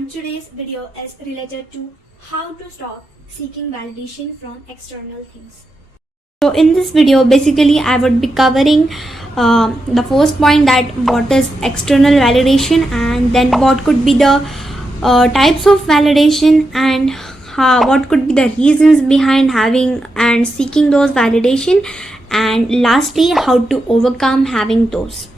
and today's video is related to how to stop seeking validation from external things. So in this video basically I would be covering the first point, that what is external validation, and then what could be the types of validation, and what could be the reasons behind having and seeking those validation, and lastly how to overcome having those.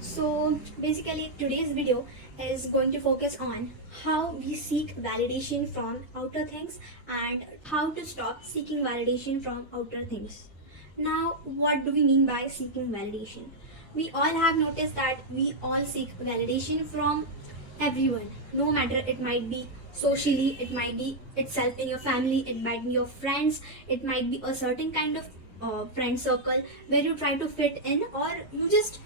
So basically today's video is going to focus on how we seek validation from outer things and how to stop seeking validation from outer things. Now, what do we mean by seeking validation? We all have noticed that we all seek validation from everyone, no matter it might be socially, it might be itself in your family, it might be your friends, it might be a certain kind of friend circle where you try to fit in, or you just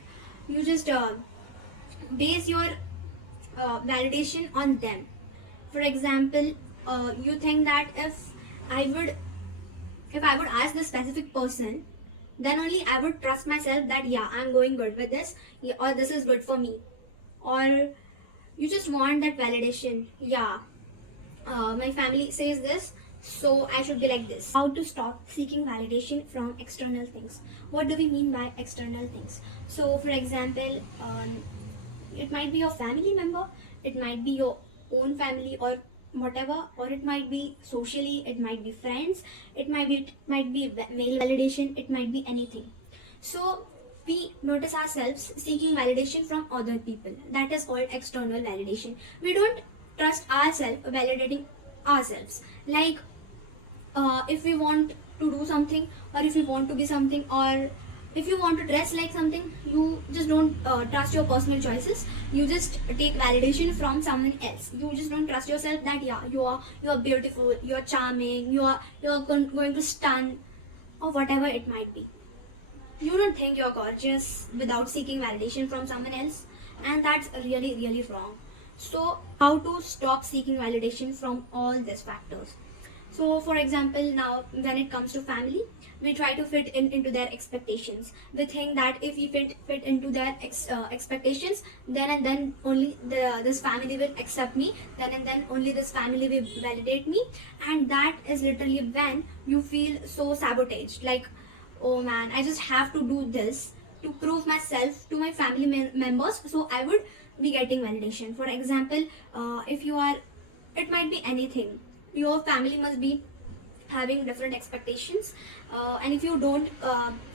base your validation on them. For example, you think that if I would ask this specific person, then only I would trust myself that yeah, I'm going good with this, yeah, or this is good for me, or you just want that validation. Yeah, my family says this, so I should be like this. How to stop seeking validation from external things? What do we mean by external things? So, for example, it might be your family member, it might be your own family or whatever, or it might be socially, it might be friends, it might be male validation, it might be anything. So we notice ourselves seeking validation from other people. That is called external validation. We don't trust ourselves validating ourselves. Like if we want to do something, or if we want to be something, or if you want to dress like something, you just don't trust your personal choices. You just take validation from someone else. You just don't trust yourself that yeah, you are beautiful, you are charming, you're going to stun, or whatever it might be. You don't think you're gorgeous without seeking validation from someone else, and that's really really wrong. So how to stop seeking validation from all these factors? So for example, now when it comes to family, we try to fit into their expectations. We think that if we fit into their expectations, then and then only this family will accept me, then and then only this family will validate me. And that is literally when you feel so sabotaged, like, oh man, I just have to do this to prove myself to my family members, so I would be getting validation. For example, if you are, it might be anything, your family must be having different expectations, and if you don't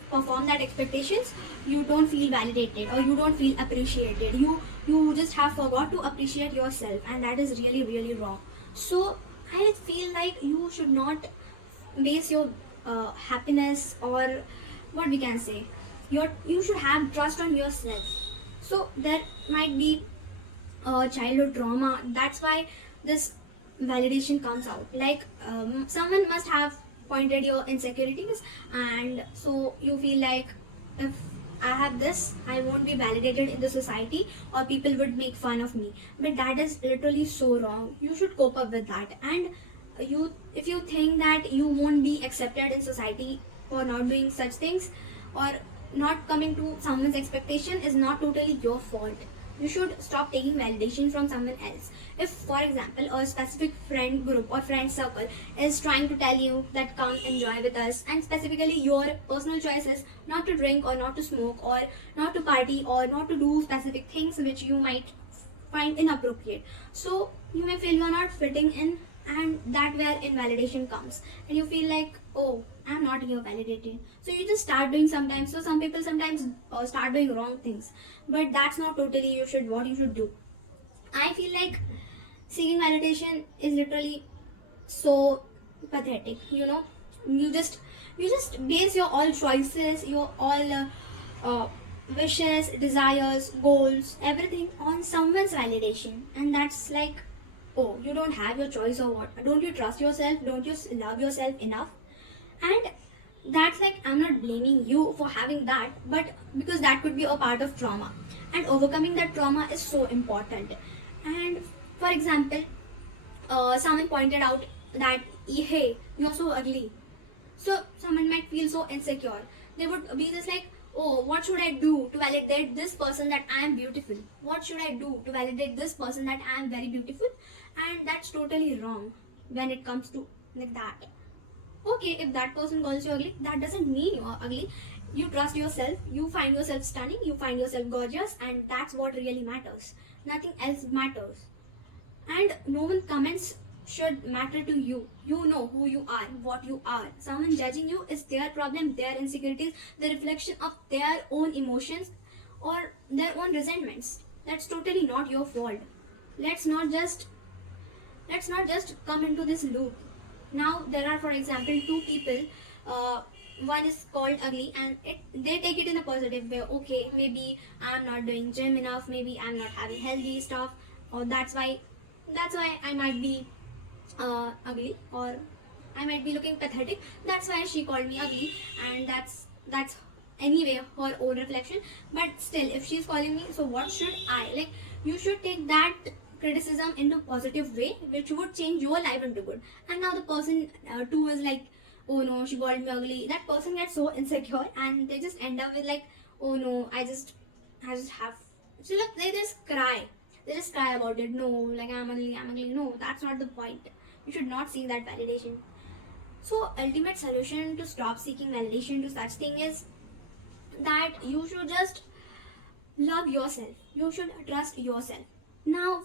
perform that expectations, you don't feel validated or you don't feel appreciated. You just have forgot to appreciate yourself, and that is really really wrong. So I feel like you should not base your happiness, or what we can say, you should have trust on yourself. So there might be childhood trauma, that's why this validation comes out. Like someone must have pointed your insecurities, and so you feel like if I have this, I won't be validated in the society, or people would make fun of me. But that is literally so wrong. You should cope up with that. And if you think that you won't be accepted in society for not doing such things, or not coming to someone's expectation, is not totally your fault. You should stop taking validation from someone else. If, for example, a specific friend group or friend circle is trying to tell you that come enjoy with us, and specifically your personal choice is not to drink or not to smoke or not to party or not to do specific things which you might find inappropriate, so you may feel you are not fitting in, and that where invalidation comes, and you feel like, oh, I'm not here validated, so you just start doing sometimes. So some people sometimes start doing wrong things, but that's not totally what you should do. I feel like seeking validation is literally so pathetic. You just base your all choices, your all wishes, desires, goals, everything on someone's validation, and that's like, oh, you don't have your choice or what? Don't you trust yourself? Don't you love yourself enough? And that's like, I'm not blaming you for having that, but because that could be a part of trauma, and overcoming that trauma is so important. And for example, someone pointed out that, hey, you're so ugly, so someone might feel so insecure. They would be just like, oh, what should I do to validate this person that I am beautiful? What should I do to validate this person that I am very beautiful? And that's totally wrong when it comes to like that. Okay, if that person calls you ugly, that doesn't mean you are ugly. You trust yourself, you find yourself stunning, you find yourself gorgeous, and that's what really matters. Nothing else matters. And no one comments should matter to you. You know who you are, what you are. Someone judging you is their problem, their insecurities, the reflection of their own emotions or their own resentments. That's totally not your fault. Let's not just come into this loop. Now there are, for example, two people. One is called ugly, and they take it in a positive way. Okay, maybe I'm not doing gym enough. Maybe I'm not having healthy stuff, or that's why I might be ugly, or I might be looking pathetic. That's why she called me ugly, and that's anyway her own reflection. But still, if she's calling me, so what should I like? You should take that criticism into positive way, which would change your life into good. And now the person too is like, oh no, she called me ugly. That person gets so insecure, and they just end up with like, oh no, I just have. So look, they just cry. They just cry about it. No, like I'm ugly, I'm ugly. No, that's not the point. You should not seek that validation. So ultimate solution to stop seeking validation to such thing is that you should just love yourself. You should trust yourself. Now,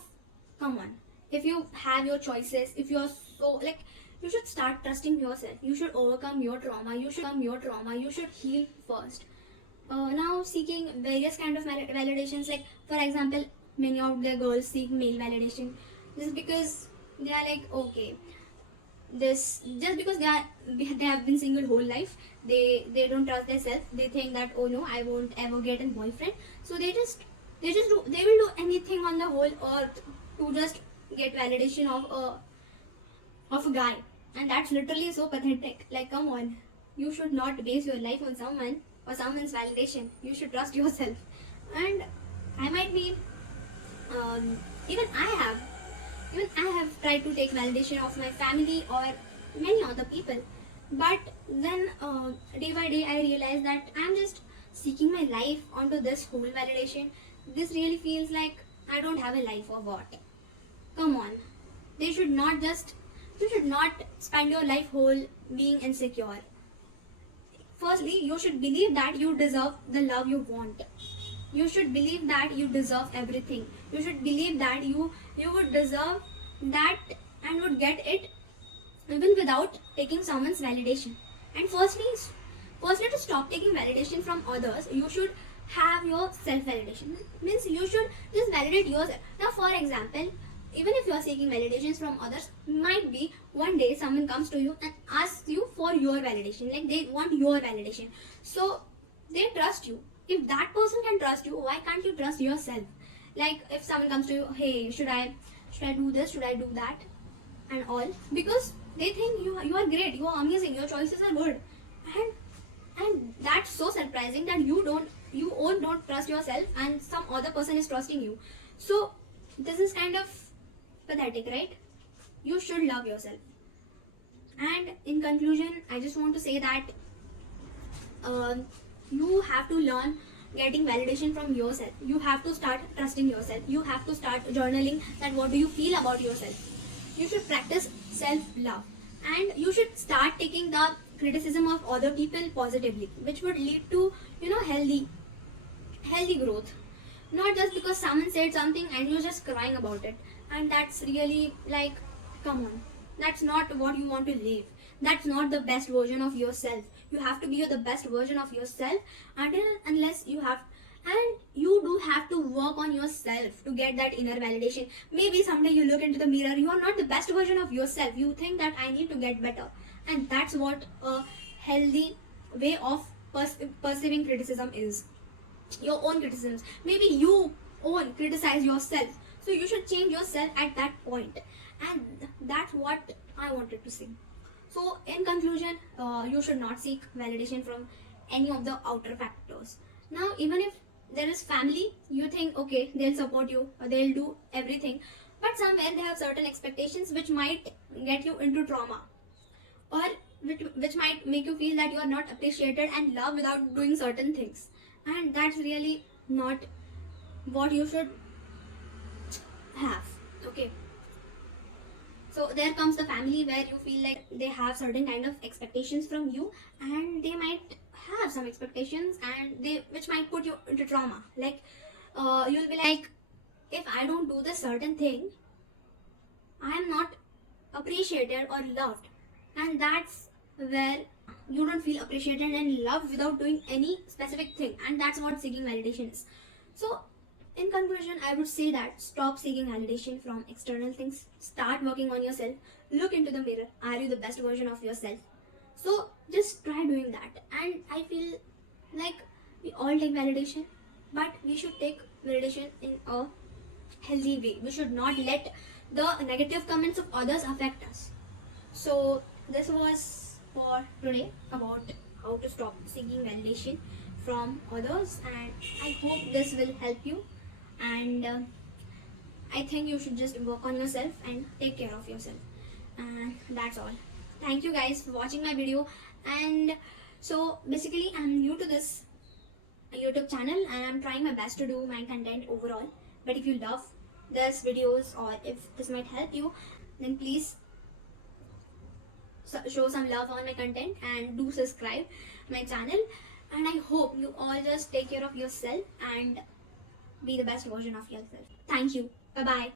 come on. If you have your choices, if you're so like, you should start trusting yourself. You should overcome your trauma. You should heal first. Now seeking various kind of validations, like for example, many of the girls seek male validation just because they are like, okay, this just because they have been single whole life, they don't trust themselves. They think that, oh no, I won't ever get a boyfriend, so they will do anything on the whole earth to just get validation of a guy. And that's literally so pathetic. Like, come on, you should not base your life on someone or someone's validation. You should trust yourself. And I might be even I have tried to take validation of my family or many other people, but then day by day I realized that I'm just seeking my life onto this whole validation. This really feels like I don't have a life or what. Come on, you should not spend your life whole being insecure. Firstly, you should believe that you deserve the love you want. You should believe that you deserve everything. You should believe that you would deserve that and would get it even without taking someone's validation. And firstly, to stop taking validation from others, you should have your self-validation. Means you should just validate yourself. Now, for example, even if you are seeking validations from others, might be one day someone comes to you and asks you for your validation. Like, they want your validation. So they trust you. If that person can trust you, why can't you trust yourself? Like, if someone comes to you, hey, should I do this, should I do that, and all, because they think you are great, you are amazing, your choices are good, and that's so surprising that you don't trust yourself, and some other person is trusting you. So this is kind of pathetic, right? You should love yourself. And in conclusion, I just want to say that you have to learn getting validation from yourself. You have to start trusting yourself. You have to start journaling that what do you feel about yourself. You should practice self-love, and you should start taking the criticism of other people positively, which would lead to healthy growth. Not just because someone said something and you're just crying about it. And that's really like, come on, that's not what you want to live. That's not the best version of yourself. You have to be the best version of yourself unless you have, and you do have to work on yourself to get that inner validation. Maybe someday you look into the mirror, you are not the best version of yourself. You think that I need to get better, and that's what a healthy way of perceiving criticism is. Your own criticisms. Maybe you own criticize yourself, so you should change yourself at that point. And that's what I wanted to say. So in conclusion, you should not seek validation from any of the outer factors. Now, even if there is family, you think, okay, they'll support you or they'll do everything, but somewhere they have certain expectations which might get you into trauma, or which might make you feel that you are not appreciated and loved without doing certain things. and that's really not what you should have. Okay, so there comes the family where you feel like they have certain kind of expectations from you, and they might have some expectations and they which might put you into trauma. Like you'll be like, if I don't do this certain thing, I am not appreciated or loved. And that's where you don't feel appreciated and loved without doing any specific thing. And that's what seeking validation is. So, in conclusion, I would say that stop seeking validation from external things. Start working on yourself. Look into the mirror. Are you the best version of yourself? So, just try doing that. And I feel like we all take validation, but we should take validation in a healthy way. We should not let the negative comments of others affect us. So this was for today about how to stop seeking validation from others, and I hope this will help you. And I think you should just work on yourself and take care of yourself. And that's all. Thank you guys for watching my video. And so basically, I'm new to this YouTube channel and I'm trying my best to do my content overall. But if you love this videos or if this might help you, then please show some love on my content and do subscribe my channel. And I hope you all just take care of yourself and be the best version of yourself. Thank you. Bye bye.